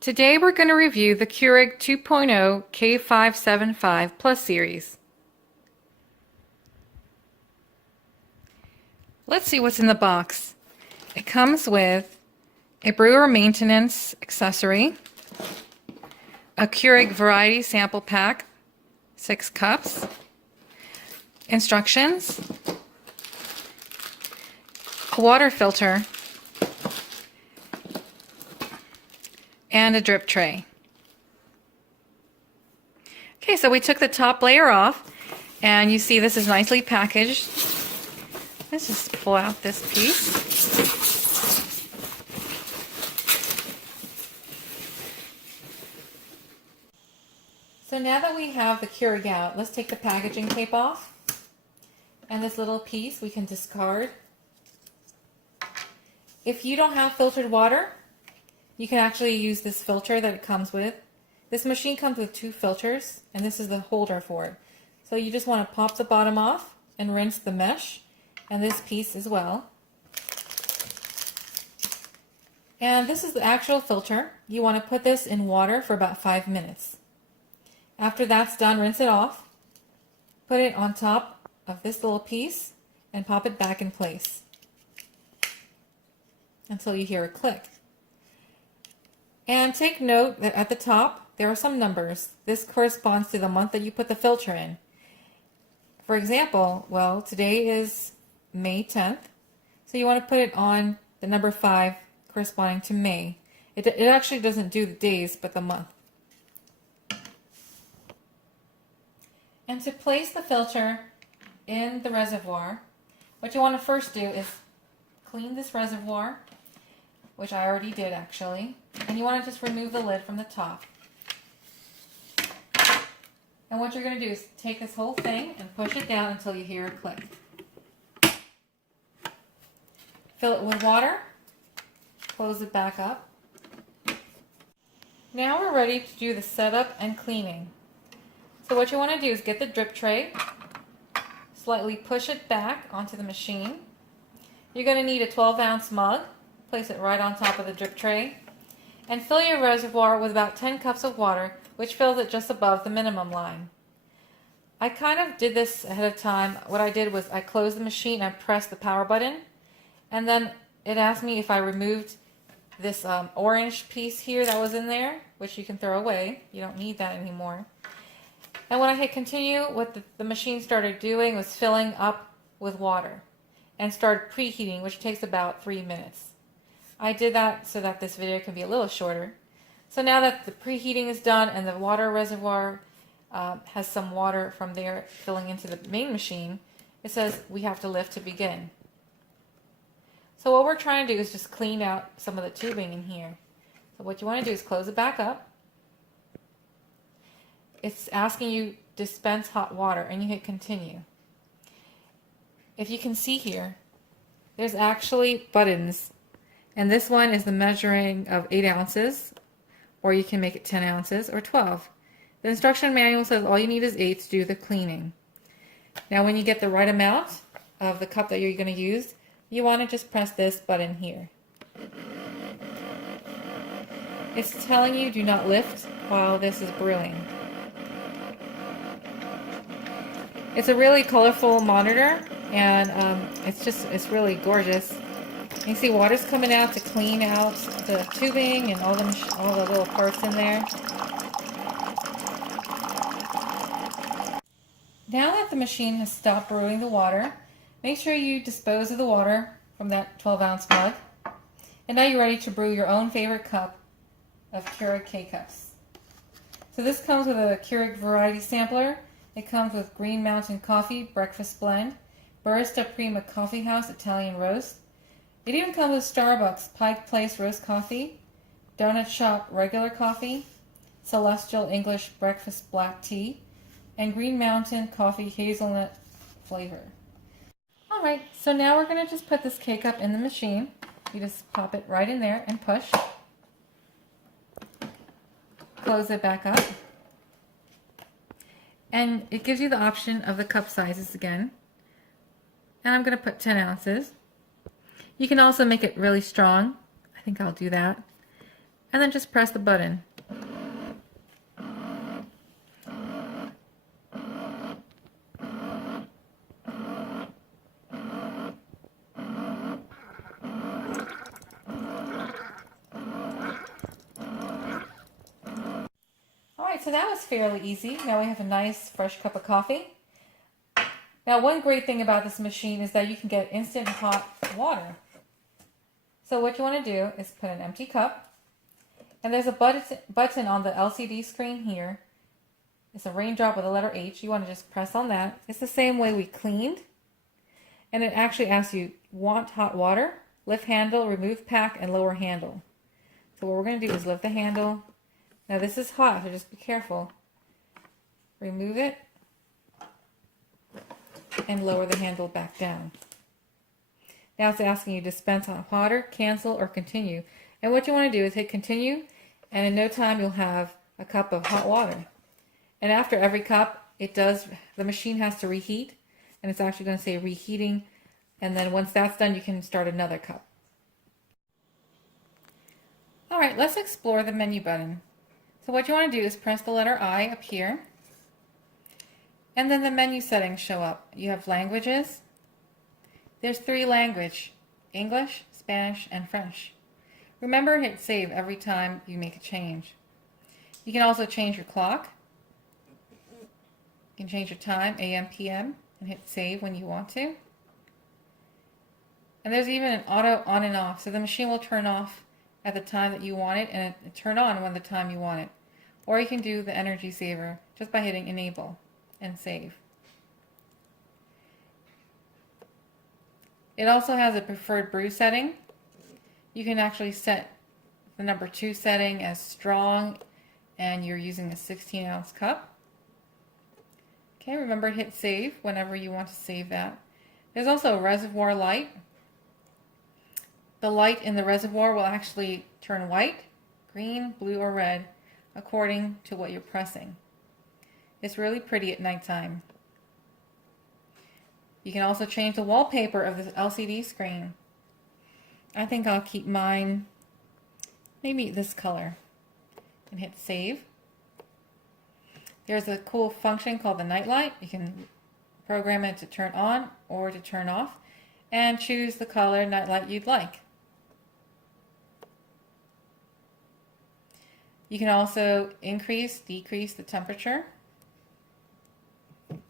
Today we're going to review the Keurig 2.0 K575 Plus series. Let's see what's in the box. It comes with a brewer maintenance accessory, a Keurig variety sample pack, 6 cups, instructions, a water filter, and a drip tray. Okay, so we took the top layer off, and you see this is nicely packaged. Let's just pull out this piece. So now that we have the Keurig out, let's take the packaging tape off. And this little piece we can discard. If you don't have filtered water, you can actually use this filter that it comes with. This machine comes with 2 filters, and this is the holder for it. So you just want to pop the bottom off and rinse the mesh and this piece as well. And this is the actual filter. You want to put this in water for about 5 minutes. After that's done, rinse it off, put it on top of this little piece, and pop it back in place until you hear a click. And take note that at the top there are some numbers. This corresponds to the month that you put the filter in. For example, well, today is May 10th, so you want to put it on the number 5 corresponding to May. It actually doesn't do the days, but the month. And to place the filter in the reservoir, what you want to first do is clean this reservoir, which I already did actually, and you want to just remove the lid from the top. And what you're going to do is take this whole thing and push it down until you hear a click. Fill it with water, close it back up. Now we're ready to do the setup and cleaning. So what you want to do is get the drip tray, slightly push it back onto the machine. You're going to need a 12-ounce mug. Place it right on top of the drip tray, and fill your reservoir with about 10 cups of water, which fills it just above the minimum line. I kind of did this ahead of time. What I did was I closed the machine and pressed the power button, and then it asked me if I removed this orange piece here that was in there, which you can throw away. You don't need that anymore. And when I hit continue, what the machine started doing was filling up with water and started preheating, which takes about 3 minutes. I did that so that this video can be a little shorter. So now that the preheating is done and the water reservoir has some water from there filling into the main machine, it says we have to lift to begin. So what we're trying to do is just clean out some of the tubing in here. So what you want to do is close it back up. It's asking you dispense hot water, and you hit continue. If you can see here, there's actually buttons. And this one is the measuring of 8 ounces, or you can make it 10 ounces or 12. The instruction manual says all you need is 8 to do the cleaning. Now when you get the right amount of the cup that you're going to use, you want to just press this button here. It's telling you do not lift while this is brewing. It's a really colorful monitor, and it's really gorgeous. You see water's coming out to clean out the tubing and all the little parts in there. Now that the machine has stopped brewing the water, make sure you dispose of the water from that 12-ounce mug. And now you're ready to brew your own favorite cup of Keurig K-Cups. So this comes with a Keurig variety sampler. It comes with Green Mountain Coffee Breakfast Blend, Barista Prima Coffee House Italian Roast. It even comes with Starbucks Pike Place Roast Coffee, Donut Shop Regular Coffee, Celestial English Breakfast Black Tea, and Green Mountain Coffee Hazelnut Flavor. Alright, so now we're going to just put this K-Cup in the machine. You just pop it right in there and push. Close it back up. And it gives you the option of the cup sizes again. And I'm going to put 10 ounces. You can also make it really strong. I think I'll do that. and then just press the button. Alright, so that was fairly easy. Now we have a nice fresh cup of coffee. Now one great thing about this machine is that you can get instant hot water. So what you want to do is put an empty cup, and there's a button on the LCD screen here. It's a raindrop with a letter H. You want to just press on that. It's the same way we cleaned, and it actually asks you, want hot water? Lift handle, remove pack, and lower handle. So what we're going to do is lift the handle. Now this is hot, so just be careful. Remove it and lower the handle back down. Now it's asking you to dispense hot water, cancel, or continue. And what you want to do is hit continue, and in no time you'll have a cup of hot water. And after every cup, the machine has to reheat, and it's actually going to say reheating, and then once that's done, you can start another cup. Alright, let's explore the menu button. So what you want to do is press the letter I up here, and then the menu settings show up. You have languages. There's 3 languages: English, Spanish, and French. Remember, hit save every time you make a change. You can also change your clock. You can change your time, AM, PM, and hit save when you want to. And there's even an auto on and off, so the machine will turn off at the time that you want it and turn on when the time you want it. Or you can do the energy saver just by hitting enable and save. It also has a preferred brew setting. You can actually set the number 2 setting as strong, and you're using a 16-ounce cup. Okay, remember to hit save whenever you want to save that. There's also a reservoir light. The light in the reservoir will actually turn white, green, blue, or red according to what you're pressing. It's really pretty at nighttime. You can also change the wallpaper of the LCD screen. I think I'll keep mine maybe this color and hit save. There's a cool function called the night light. You can program it to turn on or to turn off and choose the color night light you'd like. You can also increase, decrease the temperature. You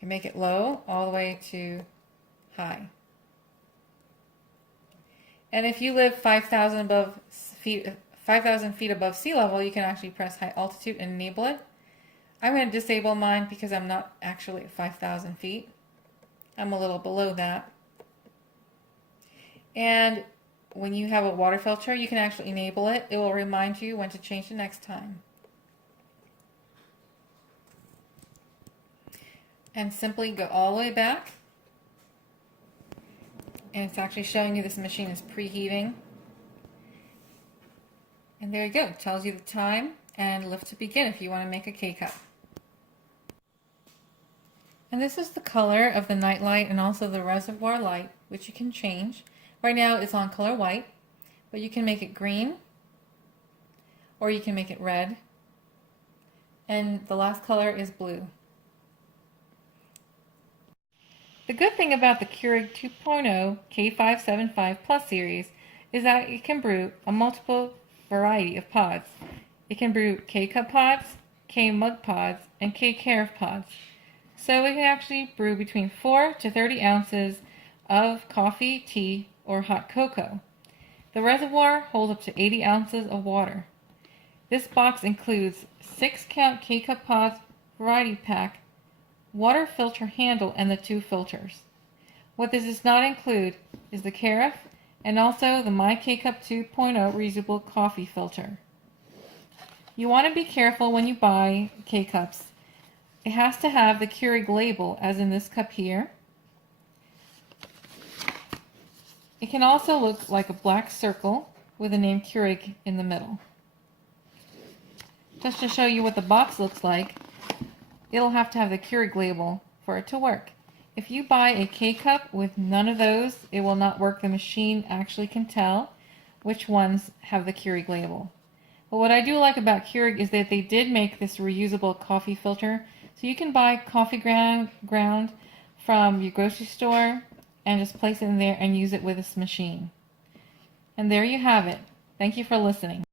can make it low all the way to high. And if you live 5,000 feet above sea level, you can actually press high altitude and enable it. I'm going to disable mine because I'm not actually at 5,000 feet. I'm a little below that. And when you have a water filter, you can actually enable it. It will remind you when to change the next time. And simply go all the way back. And it's actually showing you this machine is preheating. And there you go. It tells you the time and lift to begin if you want to make a K-cup. And this is the color of the night light and also the reservoir light, which you can change. Right now it's on color white, but you can make it green or you can make it red. And the last color is blue. The good thing about the Keurig 2.0 K575 Plus series is that it can brew a multiple variety of pods. It can brew K-cup pods, K-mug pods, and K-carafe pods. So it can actually brew between 4 to 30 ounces of coffee, tea, or hot cocoa. The reservoir holds up to 80 ounces of water. This box includes 6-count K-cup pods, variety pack, water filter handle, and the 2 filters. What this does not include is the carafe and also the My K-Cup 2.0 reusable coffee filter. You want to be careful when you buy K-cups. It has to have the Keurig label, as in this cup here. It can also look like a black circle with the name Keurig in the middle. Just to show you what the box looks like, it'll have to have the Keurig label for it to work. If you buy a K-cup with none of those, it will not work. The machine actually can tell which ones have the Keurig label. But what I do like about Keurig is that they did make this reusable coffee filter. So you can buy coffee ground from your grocery store and just place it in there and use it with this machine. And there you have it. Thank you for listening.